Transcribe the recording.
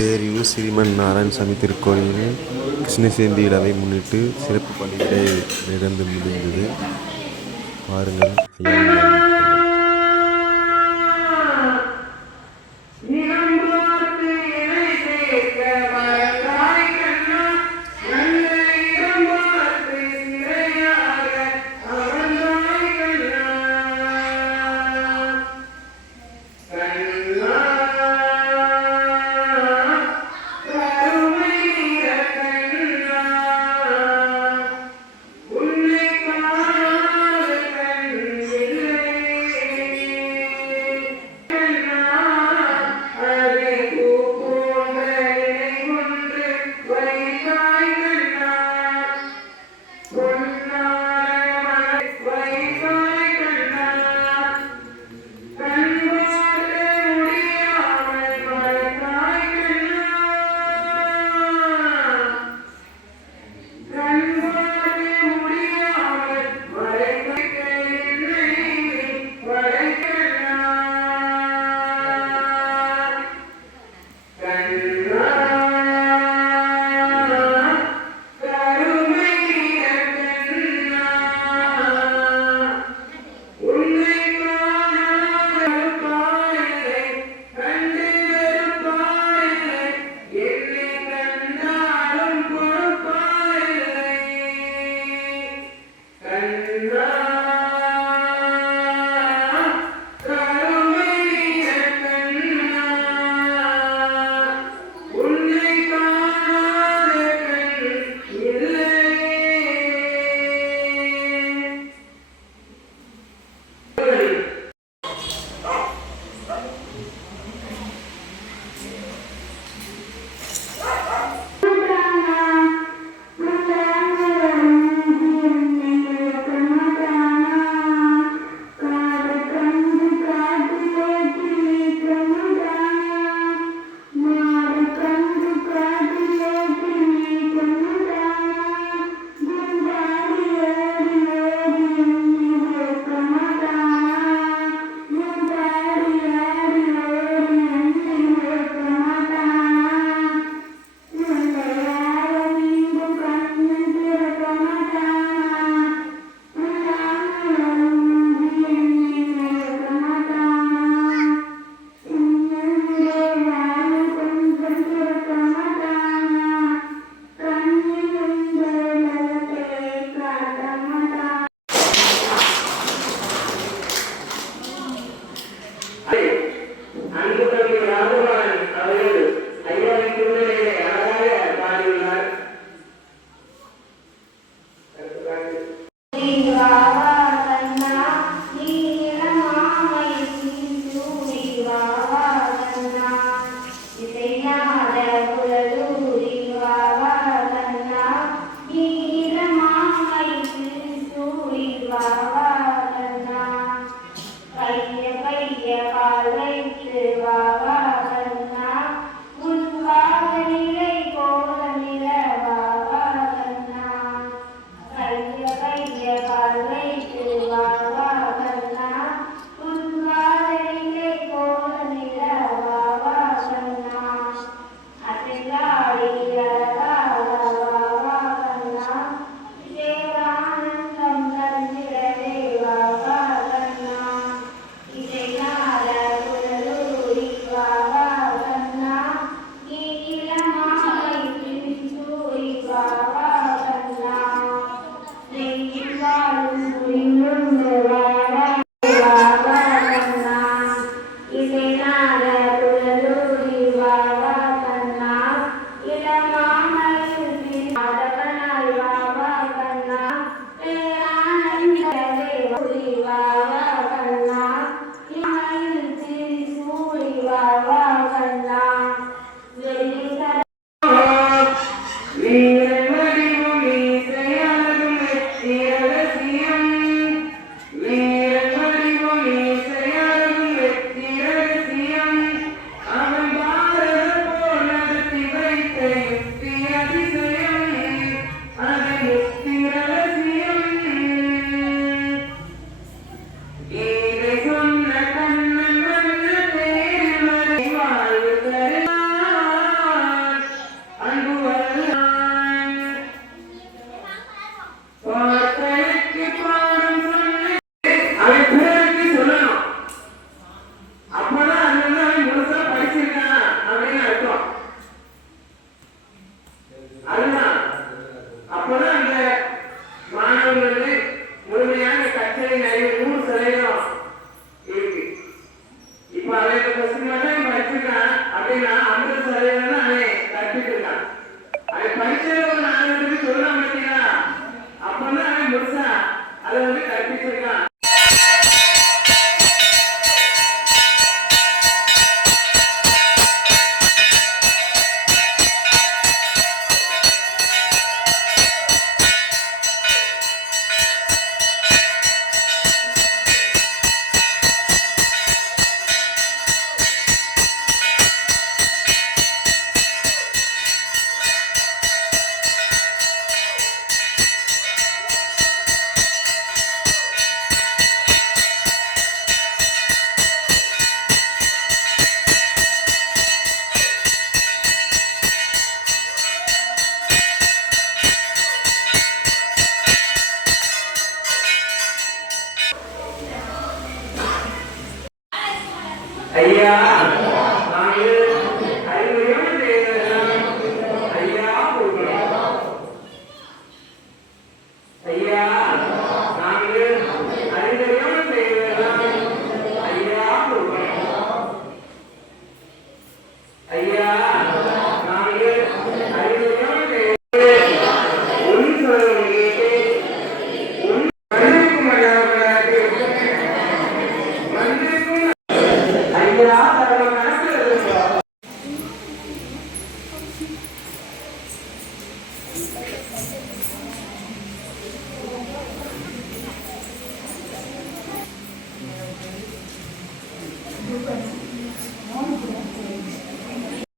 பேரியூர் ஸ்ரீமன் நாராயணசாமி திருக்கோயிலில் கிருஷ்ண ஜெயந்தி விழாவை முன்னிட்டு சிறப்பு பலியிடை நிகழ்ந்து முடிந்தது. பாருங்கள். అందుకు రాను আপনি না Thank you.